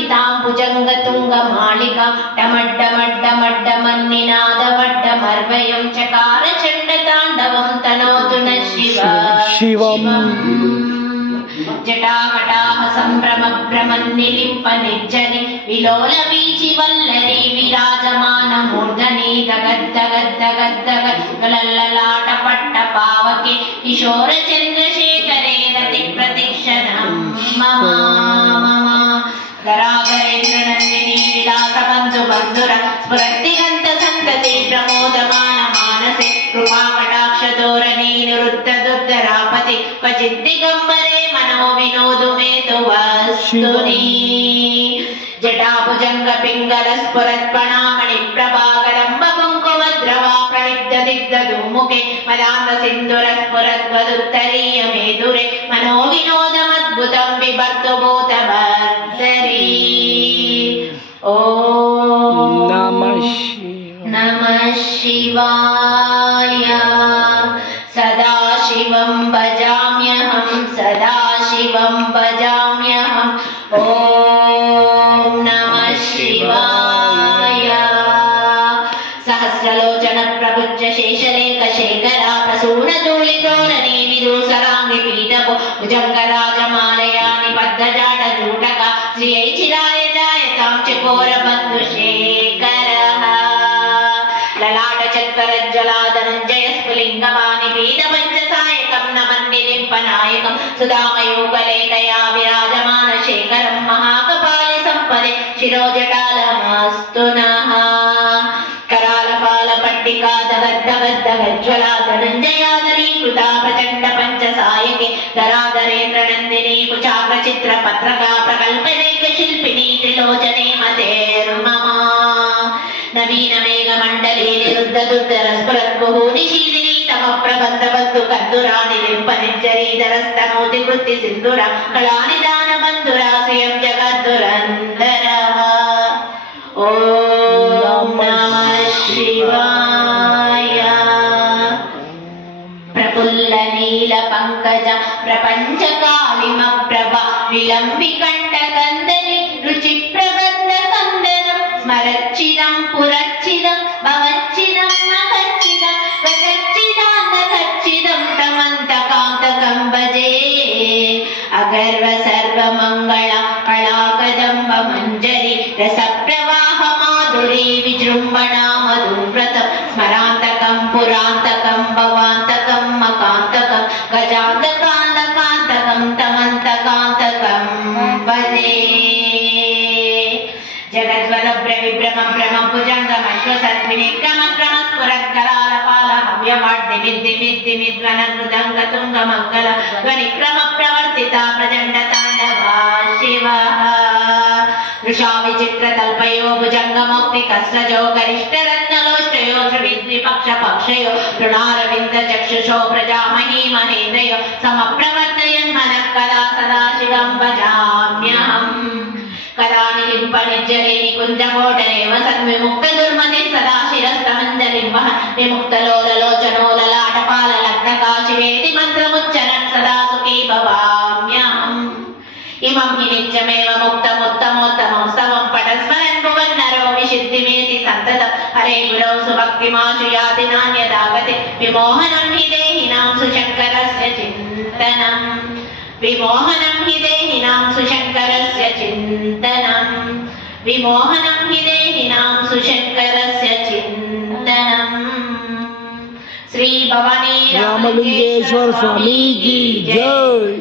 ಮಂಡಿತಾಂ ಭುಜಂಗತುಂಗ ಮಾಳಿಕಾ ಡಮಡ್ಡಮಡ್ಡಮಡ್ಡಮನ್ನಿನಾದವಡ್ಡಮರ್ವಯಂ ಚಕಾರ ಚಂಡತಾಂಡವಂ ತನೋತು ನ ಶಿವಂ ಜಟಾಕಟಾಹ ಸಂಭ್ರಮ ಭ್ರಮನ್ನಿಲಿಂಪ ನಿರ್ಜನಿ ವಿಲೋಲ ವೀಚಿ ವಲ್ಲರಿ ವಿರಾಜಮಾನ ಮೂರ್ಧನಿ ಗಗದ್ದಗದ್ದಗದ್ದಗಲ್ಲಲಾಟ ಪಟ್ಟ ಪಾವಕೆ ಕಿಶೋರ ಚಂದ್ರಶೇಖರೇ ರತಿ ಪ್ರತಿಕ್ಷಣಂ ಮಮ ಗರಾಗರೇಂದ್ರ ನಂದಿನಿ ವಿಲಾಸ ಬಂಧು ಬಂಧುರ ಸ್ಫುರತಿಗಂತ ಸಂತತಿ ಪ್ರಮೋದಮಾನ ಮಾನಸೆ ಕೃಪಾ ಕಟಾಕ್ಷ ಧೋರಣಿ ನಿವೃತ್ತ ದುರ್ಧರಾಪತಿ ಕ್ವಚಿದ್ದಿಗಂಬರೆ ಮನೋ ವಿನೋದು ಮೇತು ವಸ್ತುನಿ ಜಟಾಭುಜಂಗ ಪಿಂಗಲ ಸ್ಫುರತ್ಪಣಾಮಣಿ ಪ್ರಭಾಗರಂಬ ಕುಂಕುಮ ದ್ರವ ಪ್ರಣಿದ್ದ ದಿಗ್ಧದು ಮುಖೆ ಮದಾಂತ ಸಿಂಧುರ ಸ್ಫುರದ್ವದುತ್ತರೀಯ ಮೇದುರೆ ಮನೋ ವಿನೋದಮದ್ಭುತಂ ವಿಭರ್ತು ಭೂತ ಭರ್ತರಿ ಓಂ ನಮಃ ಶಿವಾಯ ಸದಾಶಿವಂ ಭಜಾಮ್ಯಹಂ ಸದಾಶಿವಂ ಭಜಾಮ್ಯಹಂ ಓಂ ನಮಃ ಶಿವಾಯ ಸಹಸ್ರಲೋಚನ ಪ್ರಭುಜ್ಯ ಶೇಷಲೇಖ ಶೇಖರ ಪ್ರಸೂನ ಧೂಳಿತೋರಣಿ ವಿದೂಸರಾಂಗಿ ಪೀಠಪು ಭುಜಂಗರಾಜಮಾಲಯಾನಿ ಬದ್ಧಜಾಟ ಜೂಟಕ ಶ್ರಿಯೈ ಚಿರಾಯ ಜಾಯತಾಂ ಚಕೋರ ಬಂಧು ಶೇಖರಃ ಲಲಾಟ ಚತ್ವರಜ್ಜಲಾಧನಂಜಯ ಸ್ಫುಲಿಂಗಮಾನಿ ಪೀಠ ಪಂಚಸಾಯಕಂ ನಮನ್ನಿಲಿಂಪನಾಯಕಂ ಸುಧಾಮಯೋಗಲೇಖಯಾ ವಿರಾಜಮಾನ ಶೇಖರಂ ಮಹಾಕಪಾಲಿ ಸಂಪದೆ ಶಿರೋಜಟಾಲಮಸ್ತು ನಃ ಕರಾಲಪಾಲ ಪಟ್ಟಿಕಾ ದಗದ್ದಗದ್ದಗಜ್ವಲಾ ಧನಂಜಯಾಧರೀಕೃತಾ ಪ್ರಚಂಡ ಪಂಚಸಾಯಕೆ ಧರಾಧರೇಂದ್ರ ನಂದಿನಿ ಕುಚಾಗ್ರ ಚಿತ್ರ ಪತ್ರಕಾ ಪ್ರಕಲ್ಪನೈಕ ಶಿಲ್ಪಿನಿ ತ್ರಿಲೋಚನೆ ಮತೇರ್ಮಮ ನವೀನ ಮೇಘ ಮಂಡಲೇ ನಿರುದ್ಧ ದುರ್ಧರ ಸ್ಫುರದ್ಭುಹು ನಿಶೀಲಿನಿ ತಮ ಪ್ರಬಂಧ ಬಂಧು ಕದ್ದುರಾಣಿ ಲಿಂಪ ನಿರ್ಜರೀಧರಸ್ತನೋತಿ ಕೃತಿ ಸಿಂಧುರ ಕಳಾನಿದಾನ ಬಂಧುರ ಶ್ರಿಯಂ ಜಗದ್ದುರಂಧರ ಓಂ ನಮಃ ಶಿವಾಯ ಪ್ರಫುಲ್ಲ ನೀಲ ಪಂಕಜ ಪ್ರಪಂಚ ಕಾಳಿಮ ಪ್ರಭ ವಿಲಂಬಿ ಕಂಠ ಕಂದಲಿ ರುಚಿ ಪ್ರಬಂಧ ಕಂದನಂ ಸ್ಮರಚ್ಚಿದಂ ಪುರಚ್ಚಿದಂ ಭವಚ್ಚಿದಂ ಮಹಚ್ಚಿದಂ ಗಗಚ್ಚಿದಾಂತ ಖಚ್ಚಿದಂ ತಮಂತಕಾಂತಕಂ ಭಜೆ ಅಗರ್ವ ಸರ್ವ ಮಂಗಳ ಕಳಾಕದಂಬ ಮಂಜರಿ ರಸ ಪ್ರವಾಹ ಮಾಧುರಿ ವಿಜೃಂಭಣಾ ಮಧುವ್ರತಂ ಸ್ಮರಾಂತಕಂ ಪುರಾಂತಕಂ ಭವಾಂತಕಂ ಮಕಾಂತಕಂ ಗಜಾಂತಕಾಂತಕಾಂತಕಂ ತಮಂತಕಾಂತಕಂ ಭಜೆ ಜಗದ್ವರಭ್ರ ವಿಭ್ರಮ ಭ್ರಮ ಭುಜಂಗಮಶ್ವ ಸದ್ವಿನಿಕ್ರಮ ಕ್ರಮ ಸ್ಫುರತ್ಕರಾಲಪಾಲ ಹವ್ಯವಾಡ್ದಿ ವಿದ್ದಿ ವಿದ್ದಿ ವಿದ್ವನ ಮೃದಂಗ ತುಂಗ ಮಂಗಲ ಧ್ವನಿಕ್ರಮ ಪ್ರವರ್ತಿತ ಪ್ರಚಂಡ ತಾಂಡವ ಶಿವಃ ವೃಷಾ ವಿಚಿತ್ರ ತಲ್ಪಯೋ ಭುಜಂಗಮೌಕ್ತಿ ಕಸ್ರಜೋ ಗರಿಷ್ಠ ರತ್ನಲೋಷ್ಟಯೋ ತ್ರಿವಿದ್ವಿಪಕ್ಷ ಪಕ್ಷಯೋ ತೃಣಾರವಿಂದ ಚಕ್ಷುಷೋ ಪ್ರಜಾಮಹಿ ಮಹೇಂದ್ರಯೋ ಸಮಪ್ರವರ್ತಯನ್ ಮನಃ ಕಲಾ ಸದಾಶಿವಂ ಭಜಾಮ್ಯಹಂ ಕದಾನಿ ಲಿಂಪ ನಿರ್ಜನೆ ನಿಕುಂಜಕೋಟನೆ ವಸನ್ ವಿಮುಕ್ತ ದುರ್ಮತಿ ಸದಾ ಶಿರಸ್ತಮಂಜಲಿಂ ವಹ ವಿಮುಕ್ತ ಲೋಲಲೋಚನೋ ಲಲಾಟಪಾಲ ಲಗ್ನಕಾ ಶಿವೇತಿ ಮಂತ್ರಮುಚ್ಚರನ್ ಸದಾ ಸುಖೀ ಭವಾಮ್ಯಹಂ ಇಮಂ ಹಿ ನಿತ್ಯಮೇವ ಮುಕ್ತಮುತ್ತಮೋತ್ತಮಂ ಸ್ತವಂ ಪಠಸ್ಮರನ್ ಭುವನ್ ನರೋ ವಿಶುದ್ಧಿಮೇತಿ ಸಂತತಂ ಹರೇ ಗುರೌ ಸುಭಕ್ತಿಮಾಶು ಯಾತಿ ನಾನ್ಯದಾಗತೆ ವಿಮೋಹನಂ ಹಿ ದೇಹಿನಾಂ ಸುಶಂಕರಸ್ಯ ಚಿಂತನಂ ವಿಮೋಹನಂ ಹಿ ದೇಹಿನಾಂ ಸುಶಂಕರಸ್ಯ ಚಿಂತನಂ ವಿಮೋಹನಂ ಹಿ ದೇಹಿನಾಂ ಸುಶಂಕರಸ್ಯ ಚಿಂತನಂ ಶ್ರೀ ಭವಾನಿ ರಾಮಲಿಂಗೇಶ್ವರ ಸ್ವಾಮಿ ಕಿ ಜೈ।